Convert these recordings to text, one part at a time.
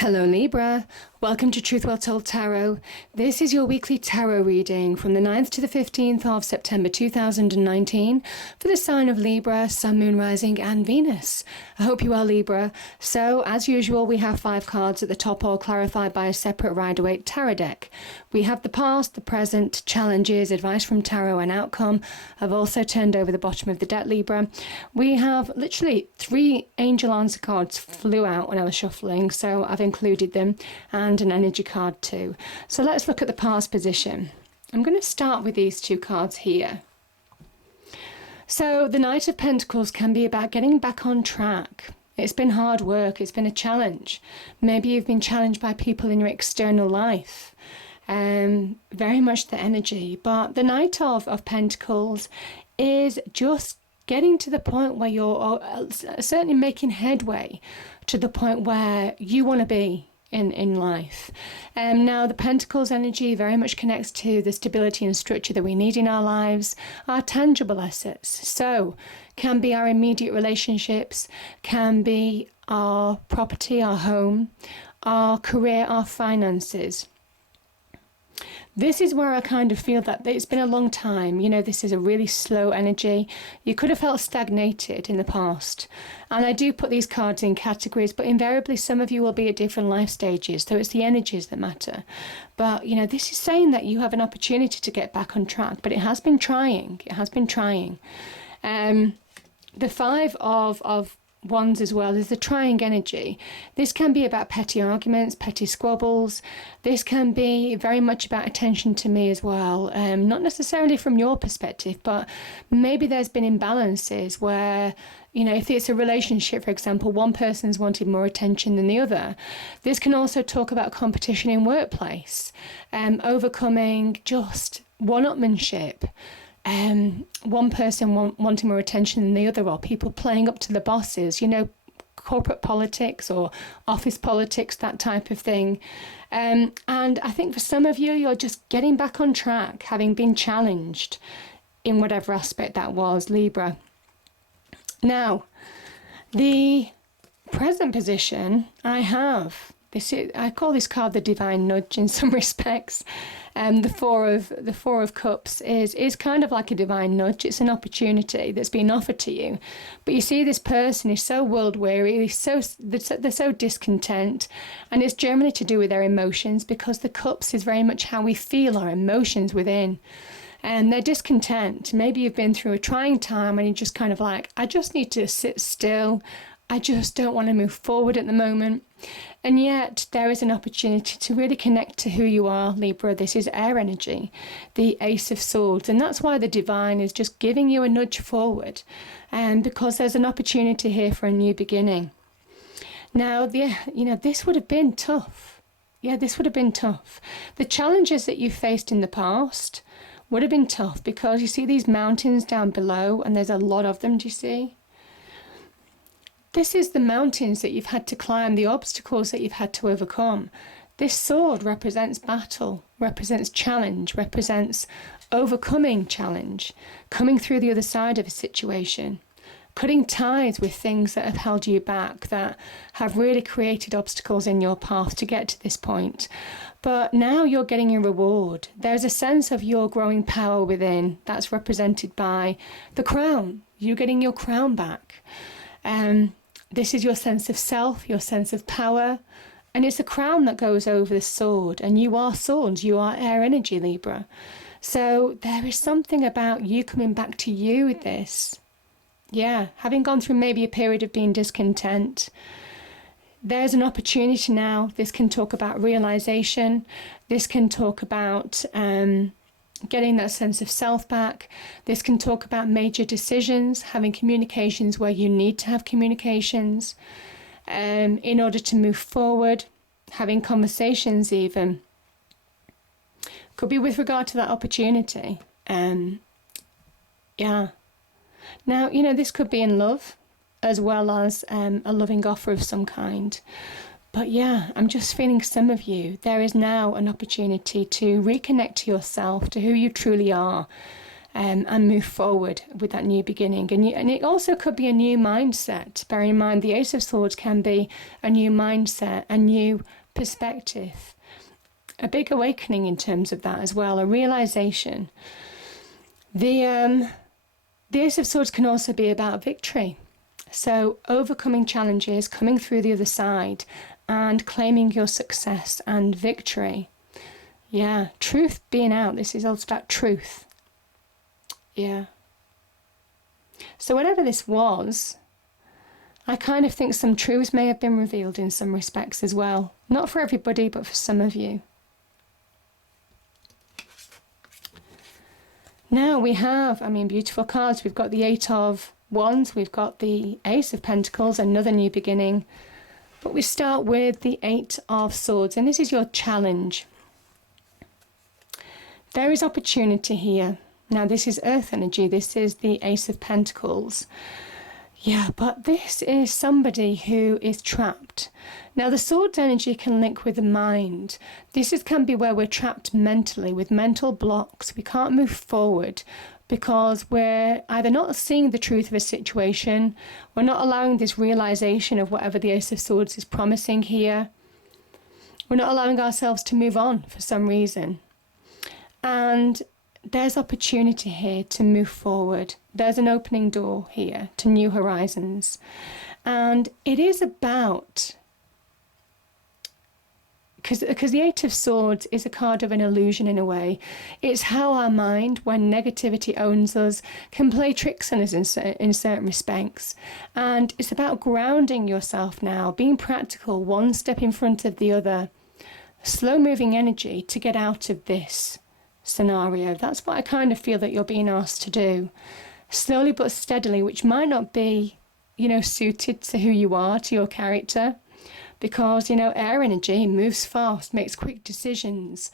Hello Libra, welcome to Truth Well Told Tarot. This is your weekly tarot reading from the 9th to the 15th of September 2019 for the sign of Libra, Sun, Moon, Rising and Venus. I hope you are Libra. So as usual we have 5 cards at the top, all clarified by a separate Rider-Waite tarot deck. We have the past, the present, challenges, advice from tarot and outcome. I've also turned over the bottom of the deck, Libra. We have literally 3 angel answer cards flew out when I was shuffling, so I've included them, and an energy card too. So let's look at the past position. I'm going to start with these 2 cards here. So the Knight of Pentacles can be about getting back on track. It's been hard work, it's been a challenge. Maybe you've been challenged by people in your external life. Very much the energy, but the Knight of Pentacles is just getting to the point where you're certainly making headway to the point where you want to be in life. Now the Pentacles energy very much connects to the stability and structure that we need in our lives, our tangible assets. So can be our immediate relationships, can be our property, our home, our career, our finances. This is where I kind of feel that it's been a long time. You know, this is a really slow energy. You could have felt stagnated in the past. And I do put these cards in categories, but invariably some of you will be at different life stages. So it's the energies that matter. But, you know, this is saying that you have an opportunity to get back on track. But it has been trying. It has been trying. The 5 of Wands as well is the trying energy. This can be about petty arguments, petty squabbles. This can be very much about attention to me as well. Not necessarily from your perspective, but maybe there's been imbalances where, you know, if it's a relationship, for example, one person's wanted more attention than the other. This can also talk about competition in workplace, overcoming just one-upmanship. One person wanting more attention than the other, or people playing up to the bosses, you know, corporate politics or office politics, that type of thing. And I think for some of you, you're just getting back on track, having been challenged in whatever aspect that was, Libra. Now, the present position I have. I call this card the divine nudge in some respects. The four of cups is kind of like a divine nudge. It's an opportunity that's been offered to you. But you see, this person is so world weary, they're so discontent, and it's generally to do with their emotions, because the cups is very much how we feel, our emotions within. And they're discontent. Maybe you've been through a trying time and you're just kind of like, I just need to sit still. I just don't want to move forward at the moment. And yet there is an opportunity to really connect to who you are, Libra. This is air energy, the Ace of Swords. And that's why the divine is just giving you a nudge forward. And because there's an opportunity here for a new beginning. Now, this would have been tough. Yeah, this would have been tough. The challenges that you faced in the past would have been tough, because you see these mountains down below, and there's a lot of them, do you see? This is the mountains that you've had to climb, the obstacles that you've had to overcome. This sword represents battle, represents challenge, represents overcoming challenge, coming through the other side of a situation, cutting ties with things that have held you back, that have really created obstacles in your path to get to this point. But now you're getting a reward. There's a sense of your growing power within that's represented by the crown. You're getting your crown back. This is your sense of self, your sense of power, and it's a crown that goes over the sword, and you are swords, you are air energy, Libra. So there is something about you coming back to you with this. Yeah, having gone through maybe a period of being discontent, there's an opportunity now. This can talk about realization. This can talk about getting that sense of self back. This can talk about major decisions, having communications where you need to have communications in order to move forward, having conversations even. Could be with regard to that opportunity. Yeah. Now, you know, this could be in love as well as a loving offer of some kind. But yeah, I'm just feeling some of you, there is now an opportunity to reconnect to yourself, to who you truly are. and move forward with that new beginning. And it also could be a new mindset. Bearing in mind the Ace of Swords can be a new mindset, a new perspective, a big awakening in terms of that as well, a realization. The Ace of Swords can also be about victory. So overcoming challenges, coming through the other side, and claiming your success and victory. Yeah, truth being out. This is also about truth. Yeah. So whatever this was, I kind of think some truths may have been revealed in some respects as well. Not for everybody, but for some of you. Now we have, beautiful cards. We've got the Eight of Wands. We've got the Ace of Pentacles, another new beginning. But we start with the Eight of Swords, and this is your challenge. There is opportunity here. Now this is earth energy. This is the Ace of Pentacles. Yeah, but this is somebody who is trapped. Now the Swords energy can link with the mind. Can be where we're trapped mentally, with mental blocks. We can't move forward because we're either not seeing the truth of a situation, we're not allowing this realization of whatever the Ace of Swords is promising here. We're not allowing ourselves to move on for some reason. And there's opportunity here to move forward. There's an opening door here to new horizons. And it is about, because the Eight of Swords is a card of an illusion in a way. It's how our mind, when negativity owns us, can play tricks on us in certain respects. And it's about grounding yourself now, being practical, one step in front of the other. Slow moving energy to get out of this scenario. That's what I kind of feel that you're being asked to do. Slowly but steadily, which might not be, suited to who you are, to your character. Because, air energy moves fast, makes quick decisions,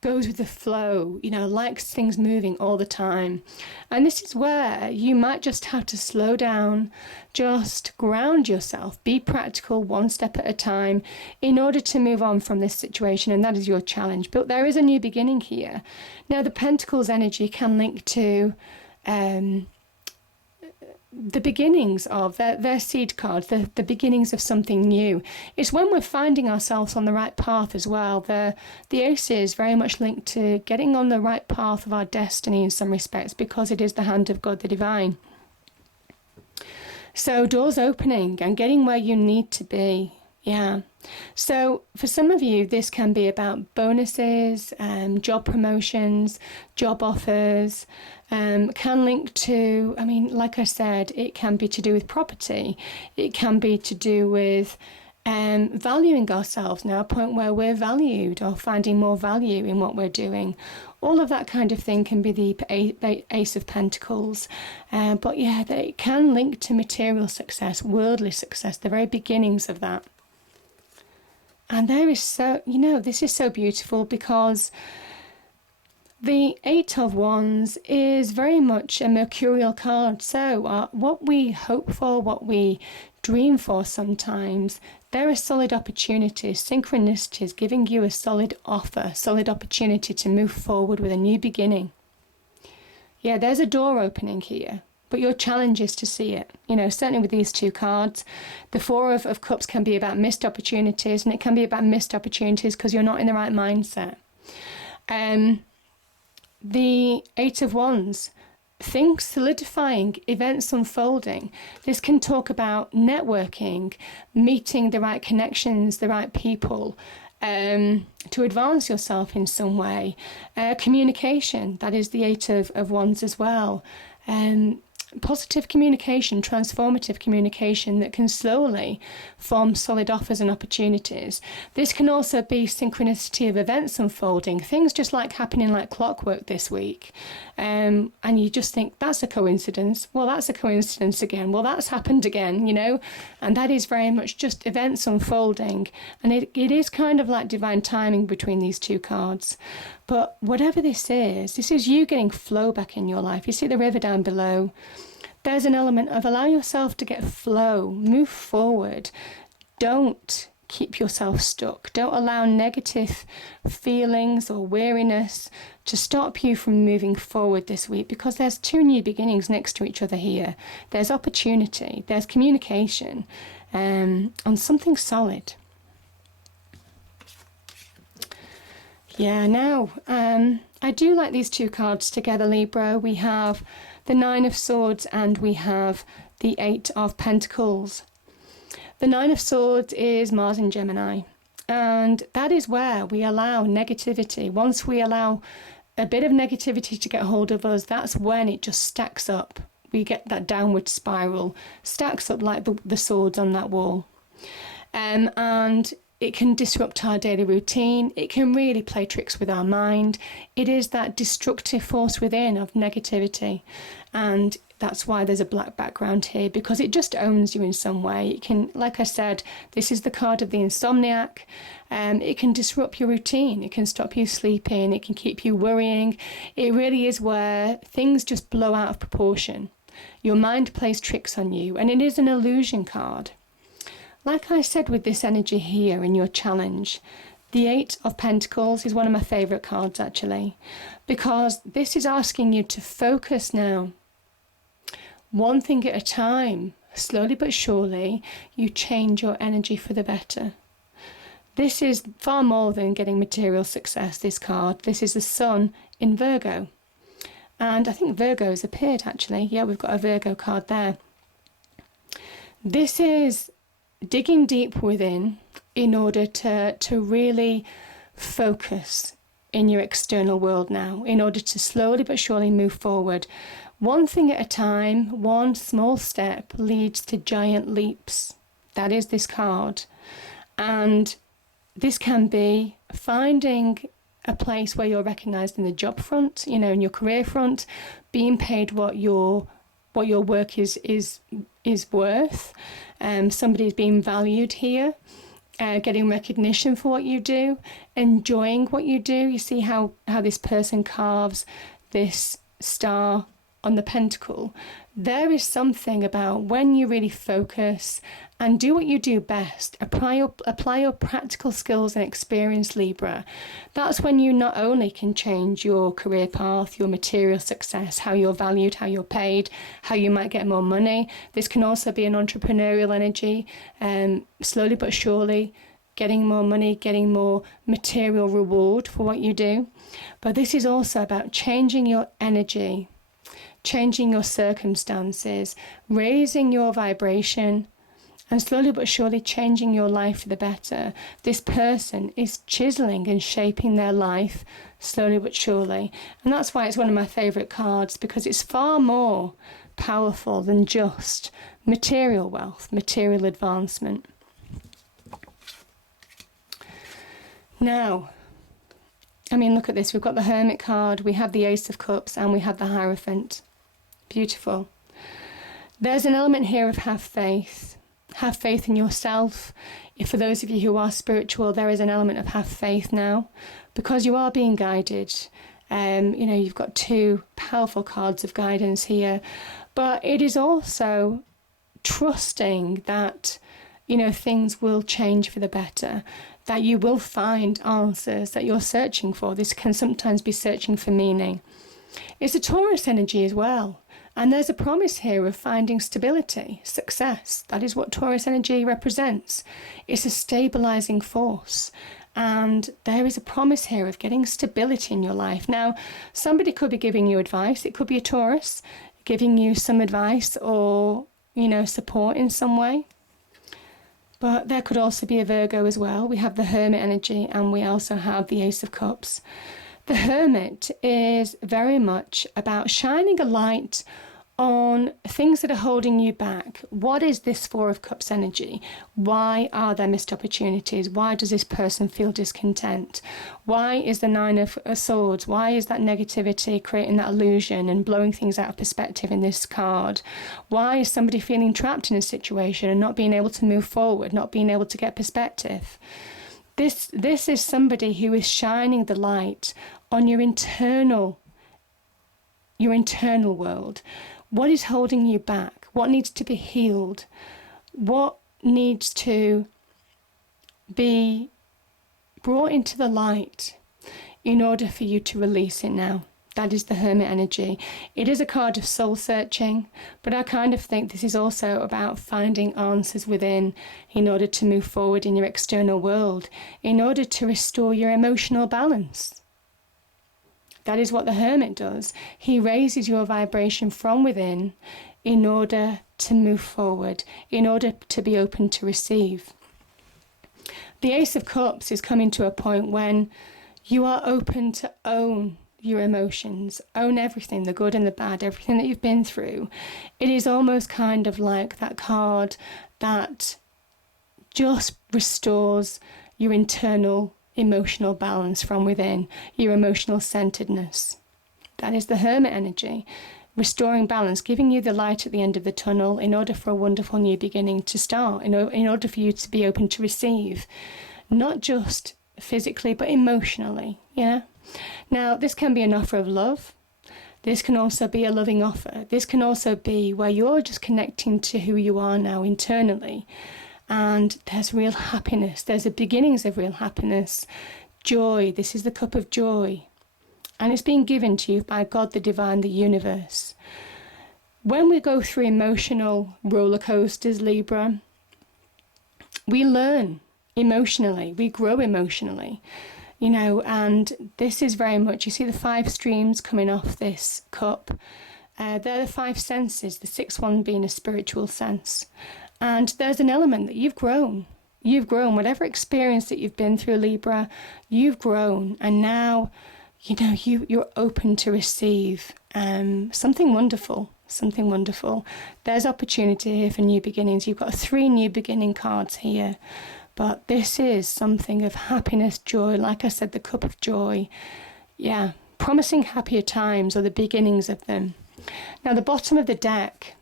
goes with the flow, likes things moving all the time. And this is where you might just have to slow down, just ground yourself, be practical one step at a time in order to move on from this situation. And that is your challenge. But there is a new beginning here. Now, the Pentacles energy can link to the beginnings of their seed cards, the beginnings of something new. It's when we're finding ourselves on the right path as well. The Ace is very much linked to getting on the right path of our destiny in some respects, because it is the hand of God, the divine. So doors opening and getting where you need to be. Yeah. So for some of you, this can be about bonuses, job promotions, job offers, can link to, like I said, it can be to do with property. It can be to do with valuing ourselves now, a point where we're valued or finding more value in what we're doing. All of that kind of thing can be the Ace of Pentacles. But yeah, they can link to material success, worldly success, the very beginnings of that. And there is this is so beautiful, because the Eight of Wands is very much a mercurial card. So what we hope for, what we dream for sometimes, there are solid opportunities, synchronicities giving you a solid offer, solid opportunity to move forward with a new beginning. Yeah, there's a door opening here. But your challenge is to see it. Certainly with these two cards, the Four of Cups can be about missed opportunities, and it can be about missed opportunities because you're not in the right mindset. The Eight of Wands, things solidifying, events unfolding. This can talk about networking, meeting the right connections, the right people, to advance yourself in some way. Communication, that is the Eight of Wands as well. Positive communication, transformative communication that can slowly form solid offers and opportunities. This can also be synchronicity of events unfolding, things just like happening like clockwork this week. And you just think, that's a coincidence. Well, that's a coincidence again. Well, that's happened again, And that is very much just events unfolding. And it is kind of like divine timing between these two cards. But whatever this is you getting flow back in your life. You see the river down below. There's an element of allow yourself to get flow, move forward. Don't keep yourself stuck. Don't allow negative feelings or weariness to stop you from moving forward this week, because there's two new beginnings next to each other here. There's opportunity, there's communication, on something solid. Yeah, now, I do like these two cards together, Libra. We have the Nine of Swords and we have the Eight of Pentacles. The Nine of Swords is Mars in Gemini, and that is where we allow negativity. Once we allow a bit of negativity to get hold of us, that's when it just stacks up. We get that downward spiral, stacks up like the swords on that wall. And it can disrupt our daily routine. It can really play tricks with our mind. It is that destructive force within of negativity. And that's why there's a black background here, because it just owns you in some way. It can, like I said, this is the card of the insomniac. It can disrupt your routine. It can stop you sleeping. It can keep you worrying. It really is where things just blow out of proportion. Your mind plays tricks on you, and it is an illusion card. Like I said with this energy here in your challenge, the Eight of Pentacles is one of my favourite cards actually, because this is asking you to focus now. One thing at a time, slowly but surely, you change your energy for the better. This is far more than getting material success, this card. This is the Sun in Virgo. And I think Virgo's appeared actually. Yeah, we've got a Virgo card there. This is digging deep within in order to really focus in your external world now, in order to slowly but surely move forward. One thing at a time, one small step leads to giant leaps. That is this card. And this can be finding a place where you're recognised in the job front, you know, in your career front, being paid what your work is worth. Somebody's being valued here, getting recognition for what you do, enjoying what you do. You see how this person carves this star on the pentacle. There is something about when you really focus and do what you do best, apply your practical skills and experience, Libra. That's when you not only can change your career path, your material success, how you're valued, how you're paid, how you might get more money. This can also be an entrepreneurial energy, slowly but surely getting more money, getting more material reward for what you do. But this is also about changing your energy, changing your circumstances, raising your vibration, and slowly but surely changing your life for the better. This person is chiseling and shaping their life slowly but surely. And that's why it's one of my favourite cards, because it's far more powerful than just material wealth, material advancement. Now, I mean, look at this. We've got the Hermit card, we have the Ace of Cups, and we have the Hierophant. Beautiful. There's an element here of have faith. Have faith in yourself. For those of you who are spiritual, there is an element of have faith now, because you are being guided. You've got two powerful cards of guidance here, but it is also trusting that, things will change for the better, that you will find answers that you're searching for. This can sometimes be searching for meaning. It's a Taurus energy as well. And there's a promise here of finding stability, success. That is what Taurus energy represents. It's a stabilizing force. And there is a promise here of getting stability in your life. Now, somebody could be giving you advice. It could be a Taurus giving you some advice or, support in some way. But there could also be a Virgo as well. We have the Hermit energy and we also have the Ace of Cups. The Hermit is very much about shining a light on things that are holding you back. What is this Four of Cups energy? Why are there missed opportunities? Why does this person feel discontent? Why is the Nine of Swords? Why is that negativity creating that illusion and blowing things out of perspective in this card? Why is somebody feeling trapped in a situation and not being able to move forward, not being able to get perspective? This is somebody who is shining the light on your internal world. What is holding you back? What needs to be healed? What needs to be brought into the light in order for you to release it now. That is the Hermit energy. It is a card of soul searching, but I kind of think this is also about finding answers within in order to move forward in your external world, in order to restore your emotional balance. That is what the Hermit does. He raises your vibration from within in order to move forward, in order to be open to receive. The Ace of Cups is coming to a point when you are open to own your emotions, own everything, the good and the bad, everything that you've been through. It is almost kind of like that card that just restores your internal emotional balance from within, your emotional centeredness. That is the Hermit energy. Restoring balance, giving you the light at the end of the tunnel in order for a wonderful new beginning to start, in order for you to be open to receive, not just physically but emotionally. Now, this can be an offer of love. This can also be a loving offer. This can also be where you're just connecting to who you are now internally, and there's real happiness. There's the beginnings of real happiness, joy. This is the cup of joy, and it's being given to you by God, the divine, the universe. When we go through emotional roller coasters, Libra, we learn emotionally, we grow emotionally, and this is very much, you see the 5 streams coming off this cup. They're the 5 senses, the 6th one being a spiritual sense. And there's an element that you've grown. You've grown. Whatever experience that you've been through, Libra, you've grown. And now, you're open to receive something wonderful. Something wonderful. There's opportunity here for new beginnings. You've got 3 new beginning cards here. But this is something of happiness, joy. Like I said, the cup of joy. Yeah, promising happier times or the beginnings of them. Now, the bottom of the deck.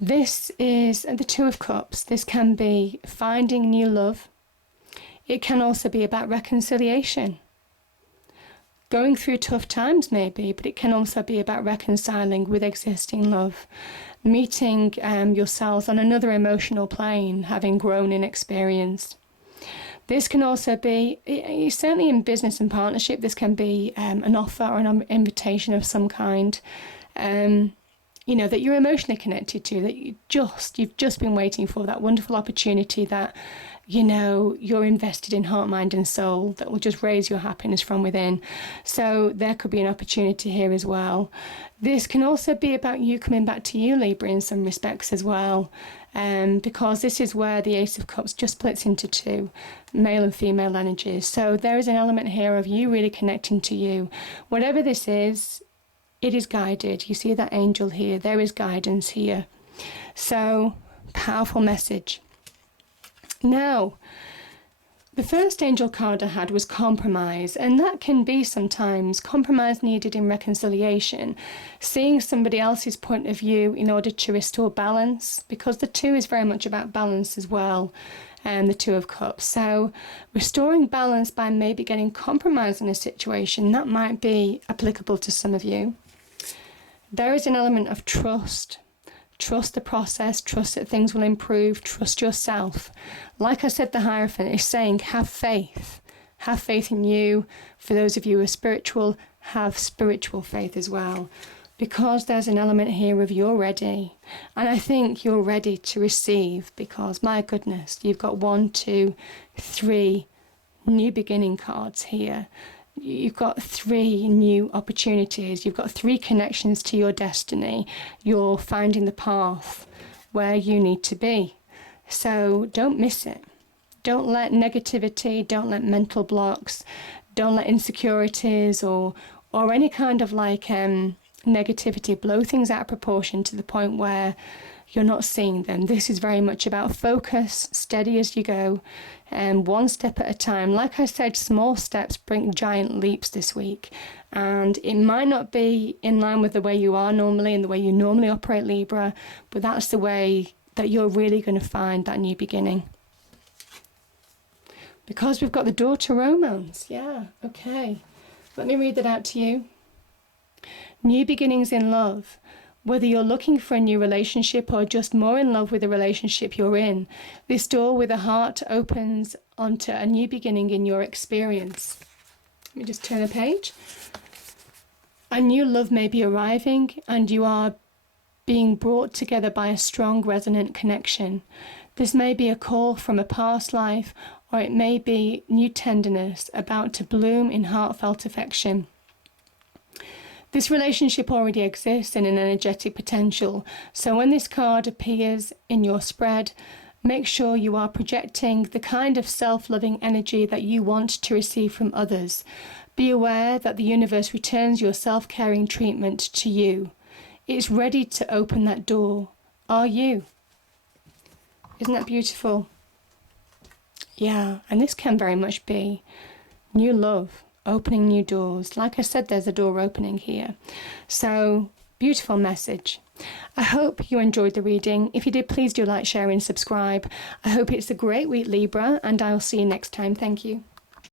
This is the 2 of Cups. This can be finding new love. It can also be about reconciliation. Going through tough times maybe, but it can also be about reconciling with existing love. Meeting yourselves on another emotional plane, having grown in experience. This can also be, certainly in business and partnership, this can be an offer or an invitation of some kind, that you're emotionally connected to, that you've just been waiting for, that wonderful opportunity that, you're invested in heart, mind and soul, that will just raise your happiness from within. So there could be an opportunity here as well. This can also be about you coming back to you, Libra, in some respects as well, because this is where the Ace of Cups just splits into 2, male and female energies. So there is an element here of you really connecting to you. Whatever this is, it is guided. You see that angel here. There is guidance here. So, powerful message. Now, the first angel card I had was compromise, and that can be sometimes compromise needed in reconciliation, seeing somebody else's point of view in order to restore balance, because the 2 is very much about balance as well, and the 2 of Cups. So restoring balance by maybe getting compromise in a situation, that might be applicable to some of you. There is an element of trust. Trust the process, trust that things will improve, trust yourself. Like I said, the Hierophant is saying, have faith. Have faith in you. For those of you who are spiritual, have spiritual faith as well. Because there's an element here of you're ready. And I think you're ready to receive, because my goodness, you've got 1, 2, 3 new beginning cards here. You've got 3 new opportunities. You've got 3 connections to your destiny. You're finding the path where you need to be. So don't miss it. Don't let negativity, don't let mental blocks, don't let insecurities or any kind of negativity blow things out of proportion to the point where you're not seeing them. This is very much about focus, steady as you go, and 1 step at a time. Like I said, small steps bring giant leaps this week. And it might not be in line with the way you are normally and the way you normally operate, Libra, but that's the way that you're really going to find that new beginning. Because we've got the door to romance. Yeah, okay. Let me read that out to you. New beginnings in love. Whether you're looking for a new relationship or just more in love with the relationship you're in, this door with a heart opens onto a new beginning in your experience. Let me just turn a page. A new love may be arriving, and you are being brought together by a strong resonant connection. This may be a call from a past life, or it may be new tenderness about to bloom in heartfelt affection. This relationship already exists in an energetic potential, so when this card appears in your spread, make sure you are projecting the kind of self-loving energy that you want to receive from others. Be aware that the universe returns your self-caring treatment to you. It's ready to open that door. Are you? Isn't that beautiful? Yeah, and this can very much be new love, opening new doors. Like I said, there's a door opening here. So, beautiful message. I hope you enjoyed the reading. If you did, please do like, share and subscribe. I hope it's a great week, Libra, and I'll see you next time. Thank you.